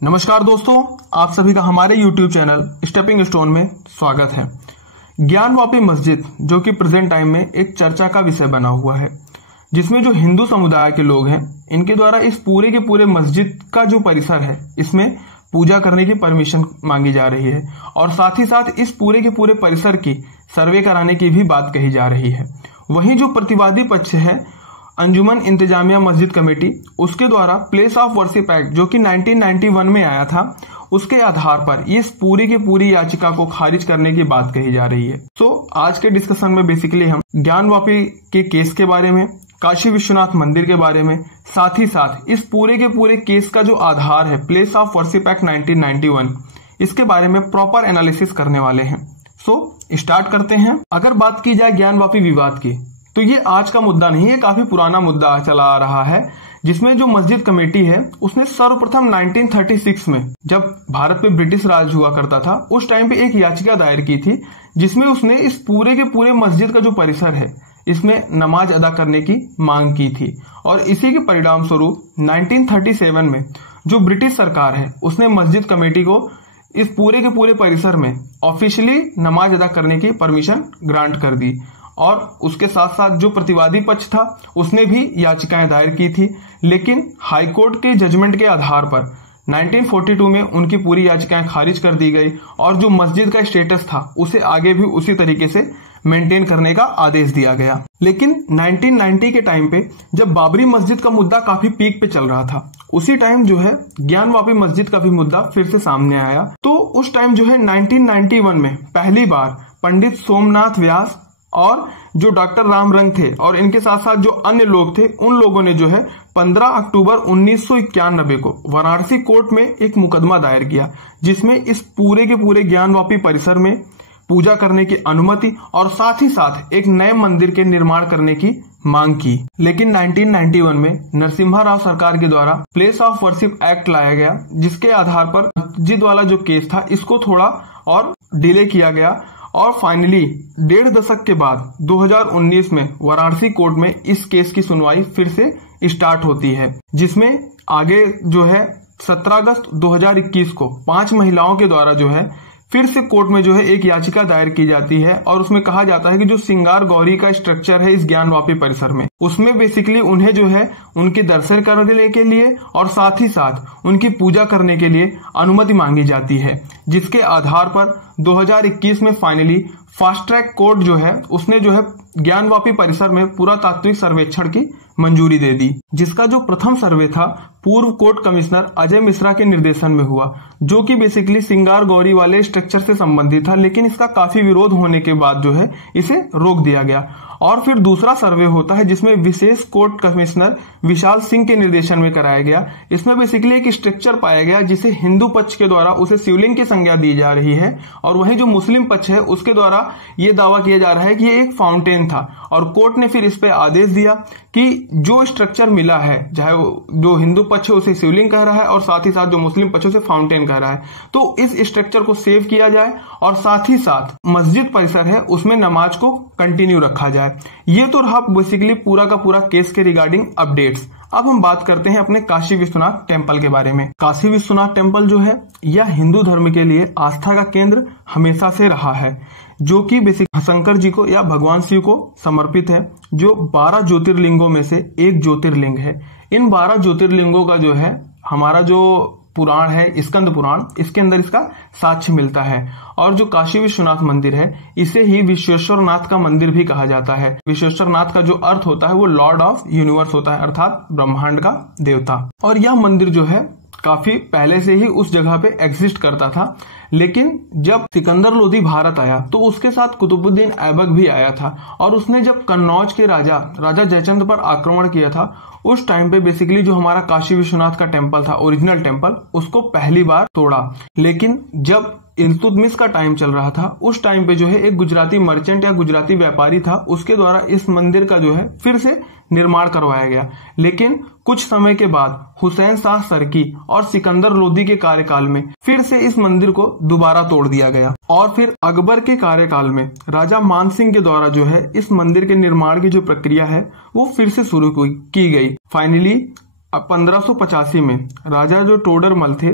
नमस्कार दोस्तों, आप सभी का हमारे YouTube चैनल स्टेपिंग स्टोन में स्वागत है। ज्ञानवापी मस्जिद जो कि प्रेजेंट टाइम में एक चर्चा का विषय बना हुआ है, जिसमें जो हिंदू समुदाय के लोग हैं इनके द्वारा इस पूरे के पूरे मस्जिद का जो परिसर है इसमें पूजा करने की परमिशन मांगी जा रही है और साथ ही साथ इस पूरे के पूरे परिसर की सर्वे कराने की भी बात कही जा रही है। वहीं जो प्रतिवादी पक्ष है अंजुमन इंतजामिया मस्जिद कमेटी, उसके द्वारा प्लेस ऑफ वर्शिप एक्ट जो कि 1991 में आया था, उसके आधार पर इस पूरी की पूरी याचिका को खारिज करने की बात कही जा रही है। आज के डिस्कशन में बेसिकली हम ज्ञानवापी के केस के बारे में, काशी विश्वनाथ मंदिर के बारे में, साथ ही साथ इस पूरे के पूरे केस का जो आधार है प्लेस ऑफ वर्शिप एक्ट 1991, इसके बारे में प्रॉपर एनालिसिस करने वाले हैं। स्टार्ट करते हैं। अगर बात की जाए ज्ञानवापी विवाद की, तो ये आज का मुद्दा नहीं है, काफी पुराना मुद्दा चला आ रहा है, जिसमें जो मस्जिद कमेटी है उसने सर्वप्रथम 1936 में, जब भारत पे ब्रिटिश राज हुआ करता था, उस टाइम पे एक याचिका दायर की थी, जिसमें उसने इस पूरे के पूरे मस्जिद का जो परिसर है इसमें नमाज अदा करने की मांग की थी। और इसी के परिणाम स्वरूप 1937 में जो ब्रिटिश सरकार है उसने मस्जिद कमेटी को इस पूरे के पूरे परिसर में ऑफिशियली नमाज अदा करने की परमिशन ग्रांट कर दी। और उसके साथ साथ जो प्रतिवादी पक्ष था उसने भी याचिकाएं दायर की थी, लेकिन हाईकोर्ट के जजमेंट के आधार पर 1942 में उनकी पूरी याचिकाएं खारिज कर दी गई और जो मस्जिद का स्टेटस था उसे आगे भी उसी तरीके से मेंटेन करने का आदेश दिया गया। लेकिन 1990 के टाइम पे जब बाबरी मस्जिद का मुद्दा काफी पीक पे चल रहा था, उसी टाइम जो है ज्ञानवापी मस्जिद का भी मुद्दा फिर से सामने आया। तो उस टाइम जो है 1991 में पहली बार पंडित सोमनाथ व्यास और जो डॉक्टर राम रंग थे और इनके साथ साथ जो अन्य लोग थे, उन लोगों ने जो है 15 अक्टूबर 1991 को वाराणसी कोर्ट में एक मुकदमा दायर किया, जिसमें इस पूरे के पूरे ज्ञानवापी परिसर में पूजा करने की अनुमति और साथ ही साथ एक नए मंदिर के निर्माण करने की मांग की। लेकिन 1991 में नरसिम्हा राव सरकार के द्वारा प्लेस ऑफ वर्शिप एक्ट लाया गया, जिसके आधार पर मस्जिद वाला जो केस था इसको थोड़ा और डिले किया गया और फाइनली 1.5 दशक के बाद 2019 में वाराणसी कोर्ट में इस केस की सुनवाई फिर से स्टार्ट होती है, जिसमें आगे जो है 17 अगस्त 2021 को 5 महिलाओं के द्वारा जो है फिर से कोर्ट में जो है एक याचिका दायर की जाती है और उसमें कहा जाता है कि जो सिंगार गौरी का स्ट्रक्चर है इस ज्ञानवापी परिसर में, उसमें बेसिकली उन्हें जो है उनके दर्शन करने के लिए और साथ ही साथ उनकी पूजा करने के लिए अनुमति मांगी जाती है, जिसके आधार पर 2021 में फाइनली फास्ट ट्रैक कोर्ट जो है उसने जो है ज्ञानवापी परिसर में पुरातात्विक सर्वेक्षण की मंजूरी दे दी, जिसका जो प्रथम सर्वे था पूर्व कोर्ट कमिश्नर अजय मिश्रा के निर्देशन में हुआ, जो कि बेसिकली सिंगार गौरी वाले स्ट्रक्चर से संबंधित था। लेकिन इसका काफी विरोध होने के बाद जो है इसे रोक दिया गया और फिर दूसरा सर्वे होता है जिसमें विशेष कोर्ट कमिश्नर विशाल सिंह के निर्देशन में कराया गया। इसमें बेसिकली एक स्ट्रक्चर पाया गया जिसे हिंदू पक्ष के द्वारा उसे शिवलिंग की संज्ञा दी जा रही है और वहीं जो मुस्लिम पक्ष है उसके द्वारा ये दावा किया जा रहा है कि ये एक फाउंटेन था। और कोर्ट ने फिर इस पे आदेश दिया कि जो स्ट्रक्चर मिला है, चाहे जो हिंदू पक्ष है उसे शिवलिंग कह रहा है और साथ ही साथ जो मुस्लिम पक्ष उसे फाउंटेन कह रहा है, तो इस स्ट्रक्चर को सेव किया जाए और साथ ही साथ मस्जिद परिसर है उसमें नमाज को कंटिन्यू रखा जाए। ये तो रहा बेसिकली पूरा का पूरा केस के रिगार्डिंग अपडेट्स। अब हम बात करते हैं अपने काशी विश्वनाथ टेम्पल के बारे में। काशी विश्वनाथ टेम्पल जो है यह हिंदू धर्म के लिए आस्था का केंद्र हमेशा से रहा है, जो कि बेसिक शंकर जी को या भगवान शिव को समर्पित है, जो 12 ज्योतिर्लिंगों में से एक ज्योतिर्लिंग है। इन 12 ज्योतिर्लिंगों का जो है हमारा जो पुराण है स्कंद पुराण, इसके अंदर इसका साक्ष्य मिलता है। और जो काशी विश्वनाथ मंदिर है इसे ही विश्वेश्वर नाथ का मंदिर भी कहा जाता है। विश्वेश्वर नाथ का जो अर्थ होता है वो लॉर्ड ऑफ यूनिवर्स होता है, अर्थात ब्रह्मांड का देवता। और यह मंदिर जो है काफी पहले से ही उस जगह पे एग्जिस्ट करता था, लेकिन जब सिकंदर लोदी भारत आया तो उसके साथ कुतुबुद्दीन ऐबक भी आया था और उसने जब कन्नौज के राजा जयचंद पर आक्रमण किया था, उस टाइम पे बेसिकली जो हमारा काशी विश्वनाथ का टेम्पल था, ओरिजिनल टेम्पल, उसको पहली बार तोड़ा। लेकिन जब इल्तुतमिश का टाइम चल रहा था, उस टाइम पे जो है एक गुजराती मर्चेंट या गुजराती व्यापारी था, उसके द्वारा इस मंदिर का जो है फिर से निर्माण करवाया गया। लेकिन कुछ समय के बाद हुसैन शाह सरकी और सिकंदर लोदी के कार्यकाल में फिर से इस मंदिर को दोबारा तोड़ दिया गया और फिर अकबर के कार्यकाल में राजा मान सिंह के द्वारा जो है इस मंदिर के निर्माण की जो प्रक्रिया है वो फिर से शुरू की गई। फाइनली 1585 में राजा जो टोडरमल थे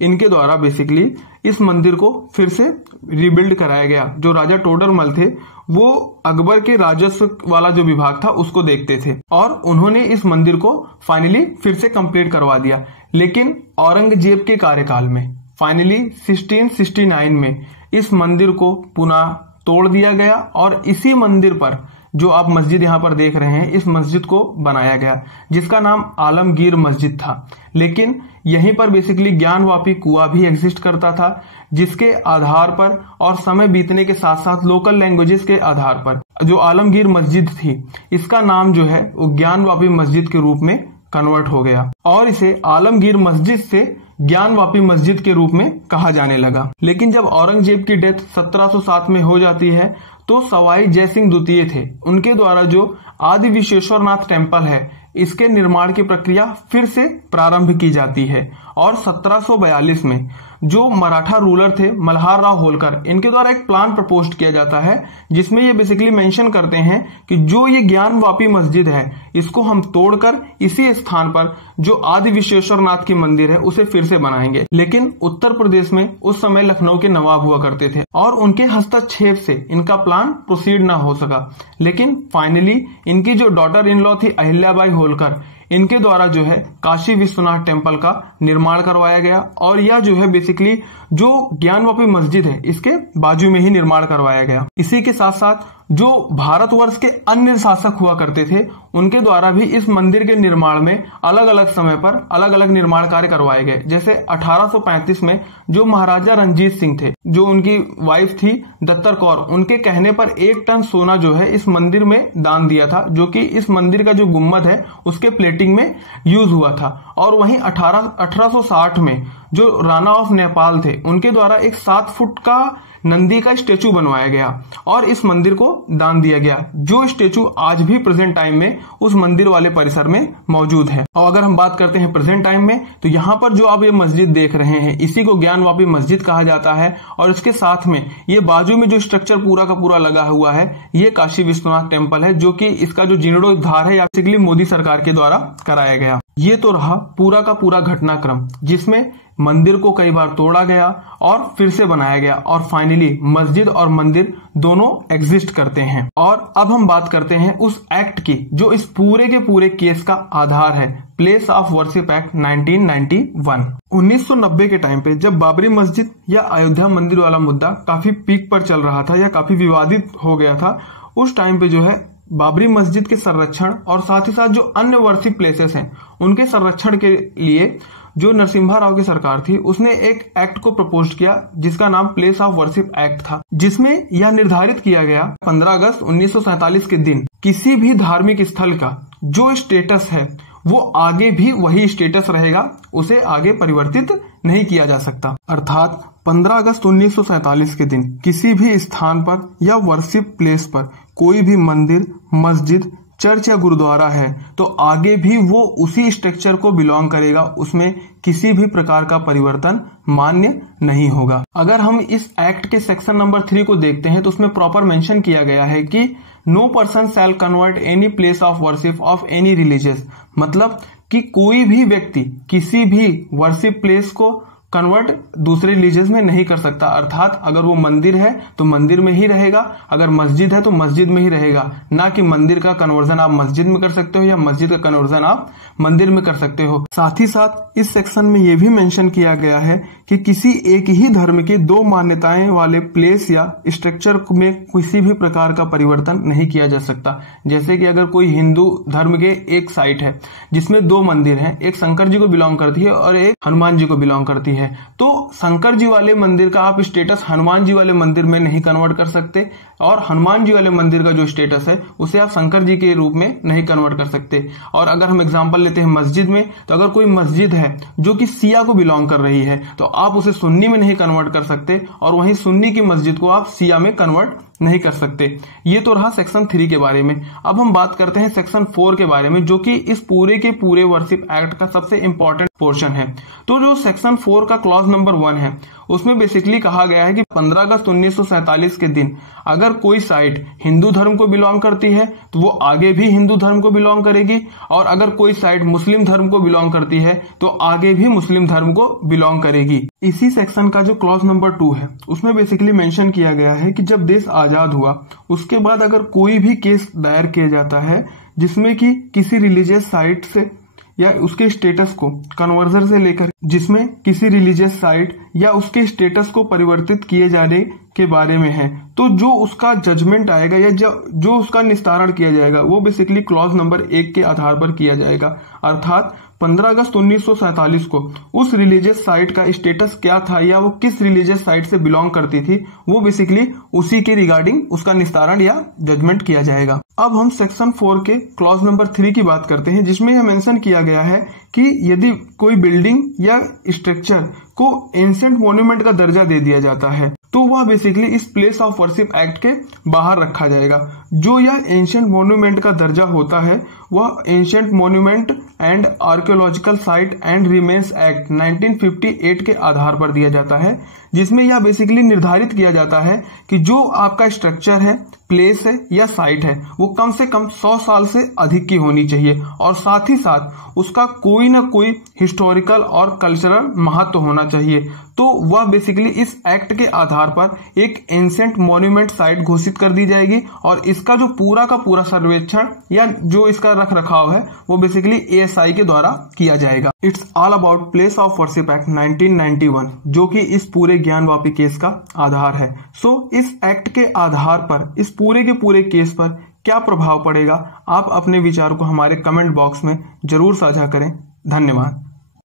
इनके द्वारा बेसिकली इस मंदिर को फिर से रिबिल्ड कराया गया। जो राजा टोडरमल थे वो अकबर के राजस्व वाला जो विभाग था उसको देखते थे और उन्होंने इस मंदिर को फाइनली फिर से कंप्लीट करवा दिया। लेकिन औरंगजेब के कार्यकाल में फाइनली 1669 में इस मंदिर को पुनः तोड़ दिया गया और इसी मंदिर पर जो आप मस्जिद यहाँ पर देख रहे हैं इस मस्जिद को बनाया गया, जिसका नाम आलमगीर मस्जिद था। लेकिन यहीं पर बेसिकली ज्ञानवापी कुआं भी एग्जिस्ट करता था, जिसके आधार पर और समय बीतने के साथ साथ लोकल लैंग्वेजेस के आधार पर जो आलमगीर मस्जिद थी इसका नाम जो है वो ज्ञानवापी मस्जिद के रूप में कन्वर्ट हो गया और इसे आलमगीर मस्जिद से ज्ञानवापी मस्जिद के रूप में कहा जाने लगा। लेकिन जब औरंगजेब की डेथ 1707 में हो जाती है तो सवाई जयसिंह द्वितीय थे, उनके द्वारा जो आदि विश्वेश्वरनाथ टेम्पल है इसके निर्माण की प्रक्रिया फिर से प्रारंभ की जाती है और 1742 में जो मराठा रूलर थे मल्हार राव होलकर, इनके द्वारा एक प्लान प्रपोज किया जाता है जिसमें ये बेसिकली मेंशन करते हैं कि जो ये ज्ञानवापी मस्जिद है इसको हम तोड़कर इसी स्थान पर जो आदि विश्वेश्वरनाथ की मंदिर है उसे फिर से बनाएंगे। लेकिन उत्तर प्रदेश में उस समय लखनऊ के नवाब हुआ करते थे और उनके हस्तक्षेप से इनका प्लान प्रोसीड ना हो सका। लेकिन फाइनली इनकी जो डॉटर इन लॉ थी अहिल्याबाई होलकर, इनके द्वारा जो है काशी विश्वनाथ टेम्पल का निर्माण करवाया गया और यह जो है बेसिकली जो ज्ञानवापी मस्जिद है इसके बाजू में ही निर्माण करवाया गया। इसी के साथ साथ जो भारतवर्ष के अन्य शासक हुआ करते थे उनके द्वारा भी इस मंदिर के निर्माण में अलग अलग समय पर अलग अलग निर्माण कार्य करवाए गए। जैसे 1835 में जो महाराजा रंजीत सिंह थे, जो उनकी वाइफ थी दत्तर कौर, उनके कहने पर 1 टन सोना जो है इस मंदिर में दान दिया था, जो कि इस मंदिर का जो गुम्बद है उसके प्लेटिंग में यूज हुआ था। और वहीं 1860 में जो राणा ऑफ नेपाल थे उनके द्वारा एक 7 फुट का नंदी का स्टेचू बनवाया गया और इस मंदिर को दान दिया गया, जो स्टेचू आज भी प्रेजेंट टाइम में उस मंदिर वाले परिसर में मौजूद है। और अगर हम बात करते हैं प्रेजेंट टाइम में तो यहाँ पर जो आप ये मस्जिद देख रहे हैं इसी को ज्ञानवापी मस्जिद कहा जाता है और इसके साथ में ये बाजू में जो स्ट्रक्चर पूरा का पूरा लगा हुआ है ये काशी विश्वनाथ टेम्पल है, जो कि इसका जो जीर्णोद्धार है बेसिकली मोदी सरकार के द्वारा कराया गया। ये तो रहा पूरा का पूरा घटनाक्रम जिसमें मंदिर को कई बार तोड़ा गया और फिर से बनाया गया और फाइनली मस्जिद और मंदिर दोनों एग्जिस्ट करते हैं। और अब हम बात करते हैं उस एक्ट की जो इस पूरे के पूरे केस का आधार है, प्लेस ऑफ वर्शिप एक्ट 1991। 1990 के टाइम पे जब बाबरी मस्जिद या अयोध्या मंदिर वाला मुद्दा काफी पीक पर चल रहा था या काफी विवादित हो गया था, उस टाइम पे जो है बाबरी मस्जिद के संरक्षण और साथ ही साथ जो अन्य वर्शिप प्लेसेस हैं उनके संरक्षण के लिए जो नरसिम्हा राव की सरकार थी उसने एक एक्ट को प्रपोज किया जिसका नाम प्लेस ऑफ वर्शिप एक्ट था, जिसमें यह निर्धारित किया गया 15 अगस्त 1947 के दिन किसी भी धार्मिक स्थल का जो स्टेटस है वो आगे भी वही स्टेटस रहेगा, उसे आगे परिवर्तित नहीं किया जा सकता। अर्थात 15 अगस्त 1947 के दिन किसी भी स्थान पर या वर्शिप प्लेस पर कोई भी मंदिर, मस्जिद, चर्च या गुरुद्वारा है तो आगे भी वो उसी स्ट्रक्चर को बिलोंग करेगा, उसमें किसी भी प्रकार का परिवर्तन मान्य नहीं होगा। अगर हम इस एक्ट के सेक्शन नंबर 3 को देखते हैं तो उसमें प्रॉपर मेंशन किया गया है कि no person shall convert any place of worship of any religious, मतलब कि कोई भी व्यक्ति किसी भी वर्शिप प्लेस को कन्वर्ट दूसरे रिलीजियस में नहीं कर सकता। अर्थात अगर वो मंदिर है तो मंदिर में ही रहेगा, अगर मस्जिद है तो मस्जिद में ही रहेगा, ना कि मंदिर का कन्वर्जन आप मस्जिद में कर सकते हो या मस्जिद का कन्वर्जन आप मंदिर में कर सकते हो। साथ ही साथ इस सेक्शन में यह भी मेंशन किया गया है कि किसी एक ही धर्म के 2 मान्यताएं वाले प्लेस या स्ट्रक्चर में किसी भी प्रकार का परिवर्तन नहीं किया जा सकता। जैसे कि अगर कोई हिंदू धर्म के एक साइट है जिसमें 2 मंदिर हैं, एक शंकर जी को बिलोंग करती है और एक हनुमान जी को बिलोंग करती है, तो शंकर जी वाले मंदिर का आप स्टेटस हनुमान जी वाले मंदिर में नहीं कन्वर्ट कर सकते और हनुमान जी वाले मंदिर का जो स्टेटस है उसे आप शंकर जी के रूप में नहीं कन्वर्ट कर सकते। और अगर हम एग्जांपल लेते हैं मस्जिद में, तो अगर कोई मस्जिद है जो कि शिया को बिलोंग कर रही है तो आप उसे सुन्नी में नहीं कन्वर्ट कर सकते और वहीं सुन्नी की मस्जिद को आप शिया में कन्वर्ट नहीं कर सकते। ये तो रहा सेक्शन 3 के बारे में। अब हम बात करते हैं सेक्शन 4 के बारे में, जो कि इस पूरे के पूरे वर्शिप एक्ट का सबसे इंपॉर्टेंट पोर्शन है। तो जो सेक्शन 4 का क्लॉज नंबर 1 है, उसमें बेसिकली कहा गया है कि 15 अगस्त 1947 के दिन अगर कोई साइट हिंदू धर्म को बिलोंग करती है तो वो आगे भी हिंदू धर्म को बिलोंग करेगी, और अगर कोई साइट मुस्लिम धर्म को बिलोंग करती है तो आगे भी मुस्लिम धर्म को बिलोंग करेगी। इसी सेक्शन का जो क्लॉज नंबर 2 है, उसमें बेसिकली मेंशन किया गया है कि जब देश आजाद हुआ उसके बाद अगर कोई भी केस दायर किया जाता है जिसमें कि किसी रिलीजियस साइट से या उसके स्टेटस को कन्वर्जन से लेकर, जिसमें किसी रिलीजियस साइट या उसके स्टेटस को परिवर्तित किए जाने के बारे में है, तो जो उसका जजमेंट आएगा या जो उसका निस्तारण किया जाएगा वो बेसिकली क्लॉज नंबर 1 के आधार पर किया जाएगा। अर्थात 15 अगस्त 1947 को उस रिलीजियस साइट का स्टेटस क्या था या वो किस रिलीजियस साइट से बिलोंग करती थी, वो बेसिकली उसी के रिगार्डिंग उसका निस्तारण या जजमेंट किया जाएगा। अब हम सेक्शन 4 के क्लॉज नंबर 3 की बात करते हैं, जिसमें यह मेंशन किया गया है कि यदि कोई बिल्डिंग या स्ट्रक्चर को एंशिएंट मॉन्यूमेंट का दर्जा दे दिया जाता है तो वह बेसिकली इस प्लेस ऑफ वर्शिप एक्ट के बाहर रखा जाएगा। जो यह एंशिएंट मॉन्यूमेंट का दर्जा होता है वह ancient monument and archaeological site and remains act 1958 के आधार पर दिया जाता है, जिसमें यह बेसिकली निर्धारित किया जाता है कि जो आपका स्ट्रक्चर है, प्लेस है या साइट है, वो कम से कम 100 साल से अधिक की होनी चाहिए, और साथ ही साथ उसका कोई ना कोई हिस्टोरिकल और कल्चरल महत्व होना चाहिए। तो वह बेसिकली इस एक्ट के आधार पर एक एंशिएंट मॉन्यूमेंट साइट घोषित कर दी जाएगी, और इसका जो पूरा का पूरा सर्वेक्षण या जो इसका रख रखाव है वो बेसिकली ASI के द्वारा किया जाएगा। It's all about place of worship act 1991, जो कि इस पूरे ज्ञानवापी केस का आधार है। सो इस एक्ट के आधार पर इस पूरे के पूरे केस पर क्या प्रभाव पड़ेगा, आप अपने विचार को हमारे कमेंट बॉक्स में जरूर साझा करें। धन्यवाद।